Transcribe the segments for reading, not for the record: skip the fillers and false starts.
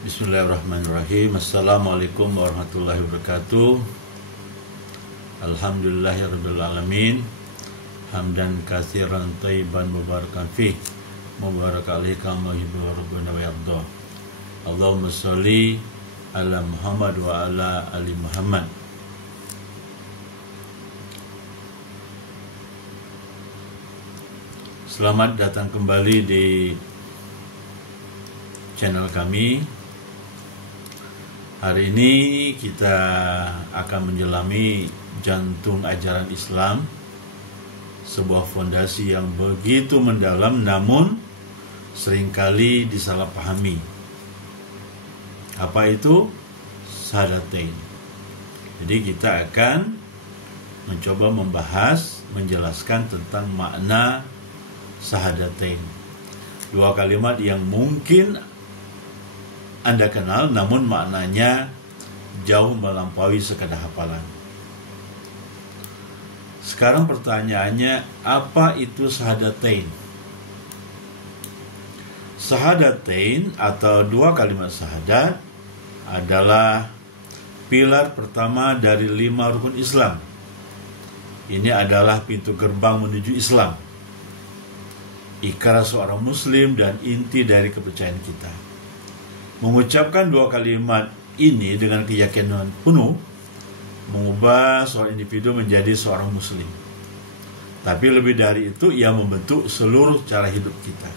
Bismillahirrahmanirrahim. Assalamualaikum warahmatullahi wabarakatuh. Alhamdulillahirabbil alamin. Hamdan katsiran thayyiban mubarakan fih. Mubarak alaihi kama yuhibbu rabbuna wa yarda. Allahumma sholli ala Muhammad wa ala ali Muhammad. Selamat datang kembali di channel kami. Hari ini kita akan menyelami jantung ajaran Islam, sebuah fondasi yang begitu mendalam namun seringkali disalahpahami. Apa itu? Syahadatain. Jadi kita akan mencoba membahas, menjelaskan tentang makna syahadatain. Dua kalimat yang mungkin Anda kenal, namun maknanya jauh melampaui sekadar hafalan. Sekarang pertanyaannya, apa itu syahadatain? Syahadatain atau dua kalimat syahadat adalah pilar pertama dari 5 rukun Islam. Ini adalah pintu gerbang menuju Islam, ikrar seorang muslim dan inti dari kepercayaan kita. Mengucapkan dua kalimat ini dengan keyakinan penuh mengubah seorang individu menjadi seorang muslim. Tapi lebih dari itu, ia membentuk seluruh cara hidup kita.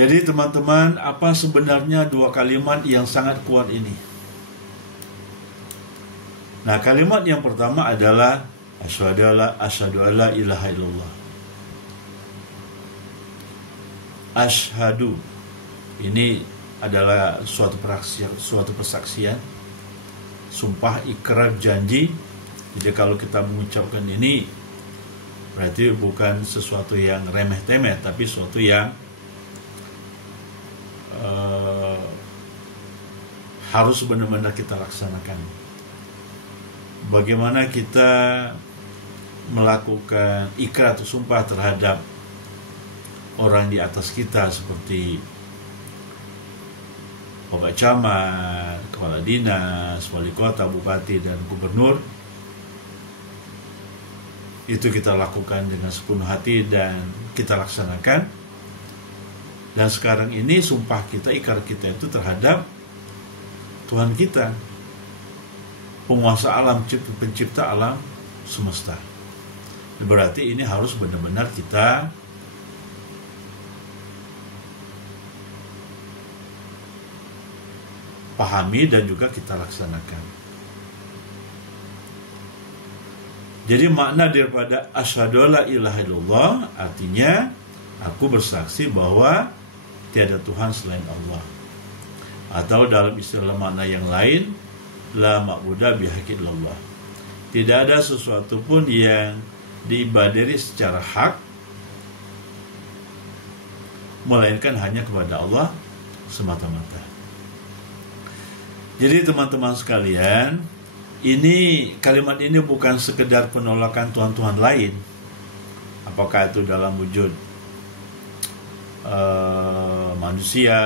Jadi teman-teman, apa sebenarnya dua kalimat yang sangat kuat ini? Nah, kalimat yang pertama adalah asyhadu alla ilaha illallah. Asyhadu ini adalah suatu persaksian, sumpah, ikrar, janji. Jadi kalau kita mengucapkan ini berarti bukan sesuatu yang remeh-temeh, tapi sesuatu yang harus benar-benar kita laksanakan. Bagaimana kita melakukan ikrar atau sumpah terhadap orang di atas kita seperti Bapak Camat, Kepala Dinas, Wali Kota, Bupati, dan Gubernur. Itu kita lakukan dengan sepenuh hati dan kita laksanakan. Dan sekarang ini sumpah kita, ikrar kita itu terhadap Tuhan kita, penguasa alam, pencipta alam semesta. Berarti ini harus benar-benar kita pahami dan juga kita laksanakan. Jadi makna daripada asyhadu alla ilaha illallah artinya aku bersaksi bahwa tiada Tuhan selain Allah. Atau dalam istilah makna yang lain, la ma'budu bihaqqin illallah. Tidak ada sesuatu pun yang diibadati secara hak melainkan hanya kepada Allah semata-mata. Jadi teman-teman sekalian, kalimat ini bukan sekedar penolakan Tuhan-Tuhan lain. Apakah itu dalam wujud manusia,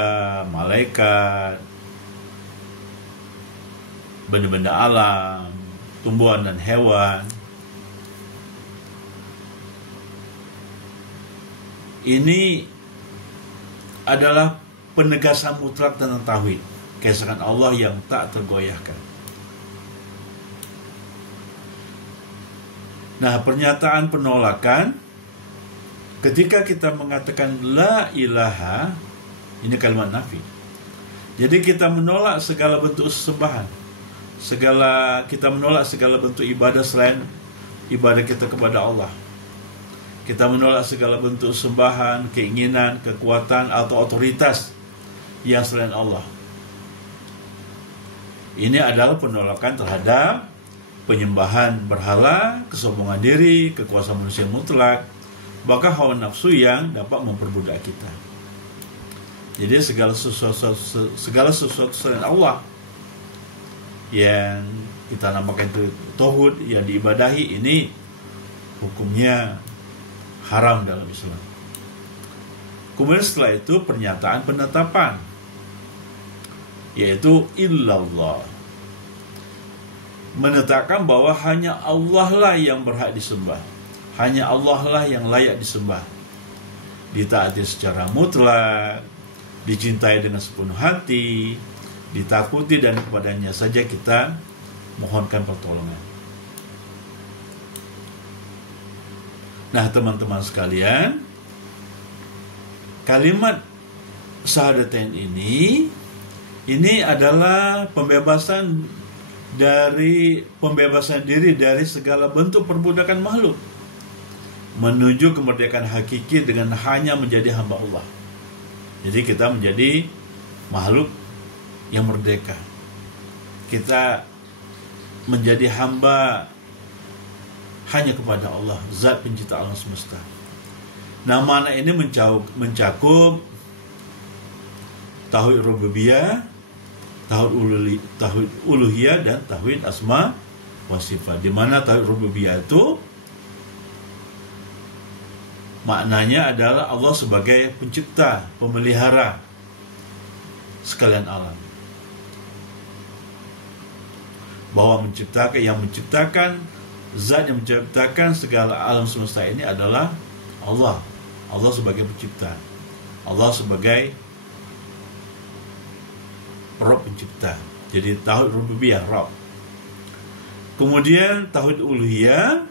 malaikat, benda-benda alam, tumbuhan dan hewan. Ini adalah penegasan mutlak tentang tauhid, keesaan Allah yang tak tergoyahkan. Nah, pernyataan penolakan ketika kita mengatakan la ilaha, ini kalimat nafi. Jadi kita menolak segala bentuk sesembahan, kita menolak segala bentuk ibadah selain ibadah kita kepada Allah. Kita menolak segala bentuk sembahan, keinginan, kekuatan atau otoritas yang selain Allah. Ini adalah penolakan terhadap penyembahan berhala, kesombongan diri, kekuasaan manusia mutlak, bahkan hawa nafsu yang dapat memperbudak kita. Jadi segala sesuatu selain Allah yang kita namakan itu tauhid, yang diibadahi, ini hukumnya haram dalam Islam. Kemudian setelah itu pernyataan penetapan, yaitu illallah, menetapkan bahwa hanya Allah lah yang berhak disembah, hanya Allah lah yang layak disembah, ditaati secara mutlak, dicintai dengan sepenuh hati, ditakuti, dan kepadanya saja kita mohonkan pertolongan. Nah, teman-teman sekalian, kalimat syahadatain ini adalah pembebasan diri dari segala bentuk perbudakan makhluk, menuju kemerdekaan hakiki dengan hanya menjadi hamba Allah. Jadi kita menjadi makhluk yang merdeka. Kita menjadi hamba hanya kepada Allah, zat pencipta alam semesta. Nah, makna ini mencakup tauhid rububiyah, tauhid uluhiyah, dan tauhid asma wa sifat. Di mana tauhid rububiyah itu maknanya adalah Allah sebagai pencipta, pemelihara sekalian alam. Bahwa yang menciptakan, zat yang menciptakan segala alam semesta ini adalah Allah. Allah sebagai pencipta, Allah sebagai Rabb pencipta. Jadi tauhid rububiyah, Rabb. Kemudian tauhid uluhiyah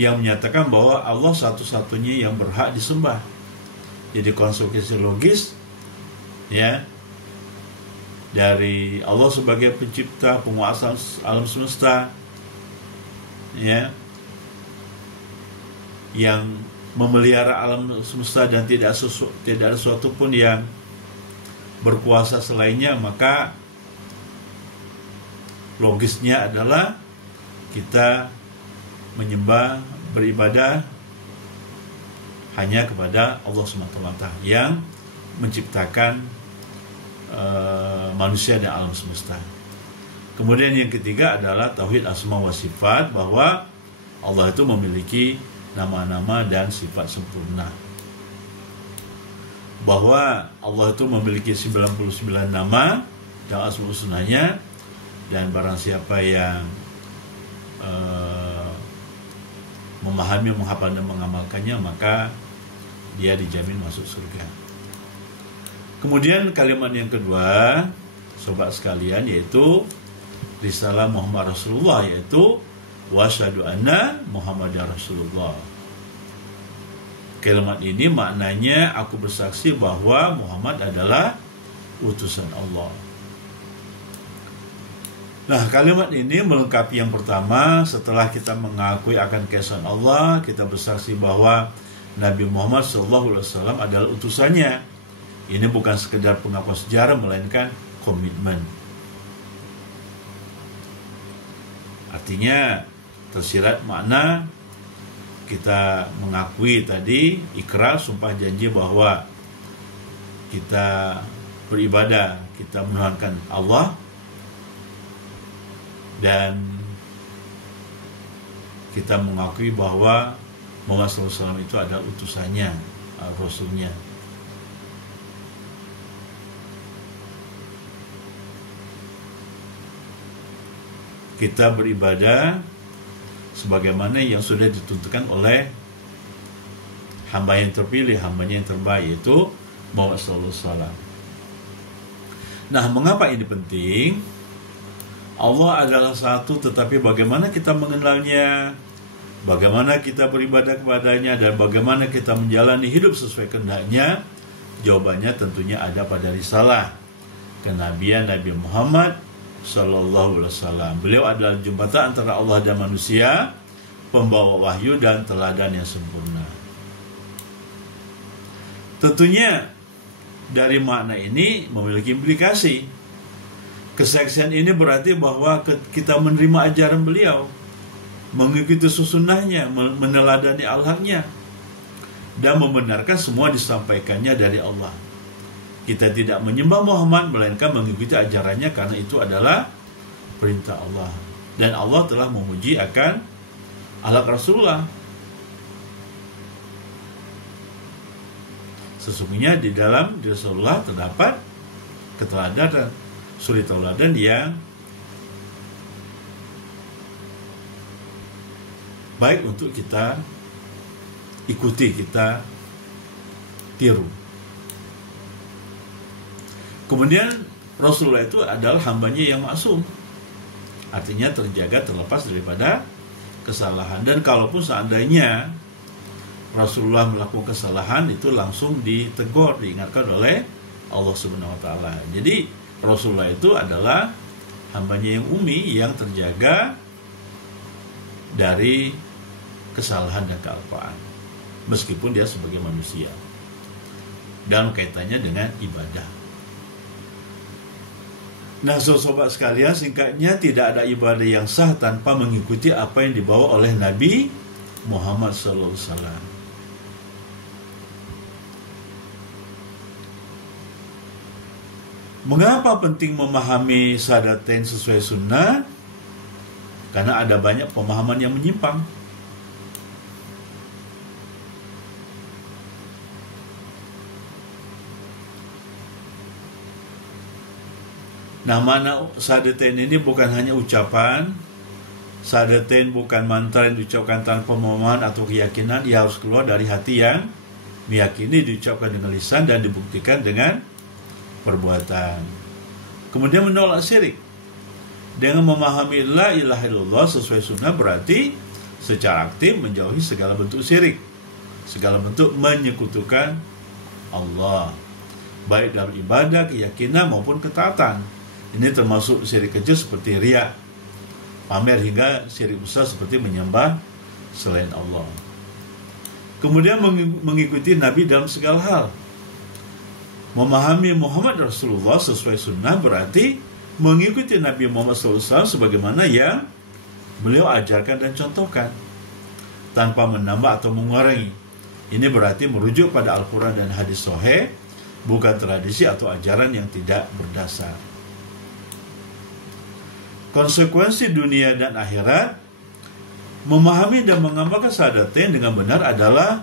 yang menyatakan bahwa Allah satu-satunya yang berhak disembah. Jadi konsekuensi logis, ya, dari Allah sebagai pencipta, penguasa alam semesta, ya, yang memelihara alam semesta dan tidak ada sesuatu pun yang berkuasa selainnya, maka logisnya adalah kita menyembah, beribadah hanya kepada Allah SWT yang menciptakan manusia dan alam semesta. Kemudian yang ketiga adalah tauhid asma wa sifat, bahwa Allah itu memiliki nama-nama dan sifat sempurna, bahwa Allah itu memiliki 99 nama dan asma husnanya, dan barang siapa yang memahami, menghafal, dan mengamalkannya, maka dia dijamin masuk surga. Kemudian kalimat yang kedua, sobat sekalian, yaitu risalah Muhammad Rasulullah, yaitu wa asyhadu anna Muhammadar Rasulullah. Kalimat ini maknanya aku bersaksi bahwa Muhammad adalah utusan Allah. Nah, kalimat ini melengkapi yang pertama. Setelah kita mengakui akan keesaan Allah, kita bersaksi bahwa Nabi Muhammad SAW adalah utusannya. Ini bukan sekedar pengakuan sejarah, melainkan komitmen. Artinya tersirat makna kita mengakui tadi, ikrar, sumpah janji bahwa kita beribadah, kita menuhankan Allah, dan kita mengakui bahwa Muhammad SAW itu adalah utusannya, Rasulnya. Kita beribadah sebagaimana yang sudah ditentukan oleh hamba yang terpilih, hambanya yang terbaik, yaitu Muhammad SAW. Nah, mengapa ini penting? Allah adalah satu, tetapi bagaimana kita mengenalnya, bagaimana kita beribadah kepadanya, dan bagaimana kita menjalani hidup sesuai kehendaknya? Jawabannya tentunya ada pada risalah kenabian Nabi Muhammad Sallallahu Alaihi Wasallam. Beliau adalah jembatan antara Allah dan manusia, pembawa wahyu dan teladan yang sempurna. Tentunya dari makna ini memiliki implikasi. Kesaksian ini berarti bahwa kita menerima ajaran beliau, mengikuti sunnahnya, meneladani al-haknya, dan membenarkan semua disampaikannya dari Allah. Kita tidak menyembah Muhammad, melainkan mengikuti ajarannya, karena itu adalah perintah Allah. Dan Allah telah memuji akan akhlak Rasulullah. Sesungguhnya di dalam diri Rasulullah terdapat keteladanan, suri tauladan yang baik untuk kita ikuti, kita tiru. Kemudian Rasulullah itu adalah hambanya yang maksum, artinya terjaga, terlepas daripada kesalahan. Dan kalaupun seandainya Rasulullah melakukan kesalahan, itu langsung ditegur, diingatkan oleh Allah Subhanahu wa Ta'ala. Jadi Rasulullah itu adalah hambanya yang ummi, yang terjaga dari kesalahan dan kealpaan, meskipun dia sebagai manusia, dalam kaitannya dengan ibadah. Nah, sobat sekalian, singkatnya tidak ada ibadah yang sah tanpa mengikuti apa yang dibawa oleh Nabi Muhammad SAW. Mengapa penting memahami Syahadatain sesuai sunnah? Karena ada banyak pemahaman yang menyimpang. Nah, makna Syahadatain ini bukan hanya ucapan. Syahadatain bukan mantra yang diucapkan tanpa pemahaman atau keyakinan. Ia harus keluar dari hati yang meyakini, diucapkan dengan lisan dan dibuktikan dengan perbuatan. Kemudian menolak syirik. Dengan memahami la ilaha illallah sesuai sunnah berarti secara aktif menjauhi segala bentuk syirik, segala bentuk menyekutukan Allah, baik dalam ibadah, keyakinan maupun ketaatan. Ini termasuk syirik kecil seperti riya, pamer, hingga syirik besar seperti menyembah selain Allah. Kemudian mengikuti Nabi dalam segala hal. Memahami Muhammad Rasulullah sesuai sunnah berarti mengikuti Nabi Muhammad SAW sebagaimana yang beliau ajarkan dan contohkan, tanpa menambah atau mengurangi. Ini berarti merujuk pada Al-Quran dan hadis sahih, bukan tradisi atau ajaran yang tidak berdasar. Konsekuensi dunia dan akhirat. Memahami dan mengamalkan Syahadatain dengan benar adalah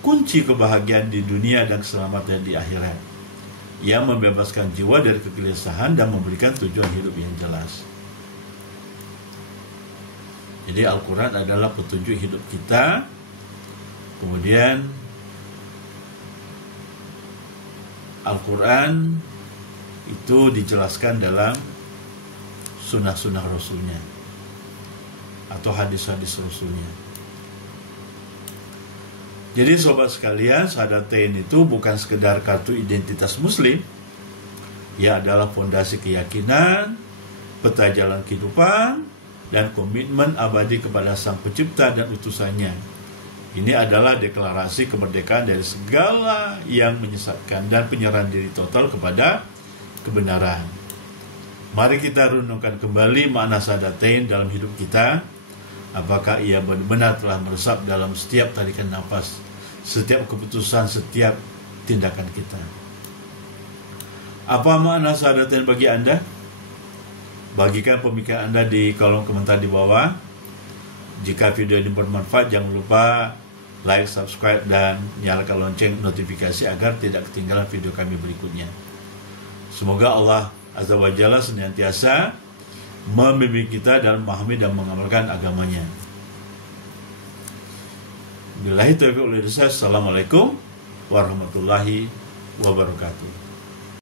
kunci kebahagiaan di dunia dan keselamatan di akhirat, yang membebaskan jiwa dari kegelisahan dan memberikan tujuan hidup yang jelas. Jadi Al-Quran adalah petunjuk hidup kita. Kemudian Al-Quran itu dijelaskan dalam sunnah-sunnah Rasulnya atau hadis-hadis Rasulnya. Jadi sobat sekalian, Syahadatain itu bukan sekedar kartu identitas muslim. Ia adalah fondasi keyakinan, peta jalan kehidupan, dan komitmen abadi kepada Sang Pencipta dan utusannya. Ini adalah deklarasi kemerdekaan dari segala yang menyesatkan dan penyerahan diri total kepada kebenaran. Mari kita renungkan kembali makna Syahadatain dalam hidup kita. Apakah ia benar-benar telah meresap dalam setiap tarikan nafas, setiap keputusan, setiap tindakan kita? Apa makna Syahadatain bagi Anda? Bagikan pemikiran Anda di kolom komentar di bawah. Jika video ini bermanfaat, jangan lupa like, subscribe, dan nyalakan lonceng notifikasi agar tidak ketinggalan video kami berikutnya. Semoga Allah Azza wa Jalla senantiasa membimbing kita dalam memahami dan mengamalkan agamanya. Billahi taufiq wal hidayah. Assalamualaikum warahmatullahi wabarakatuh.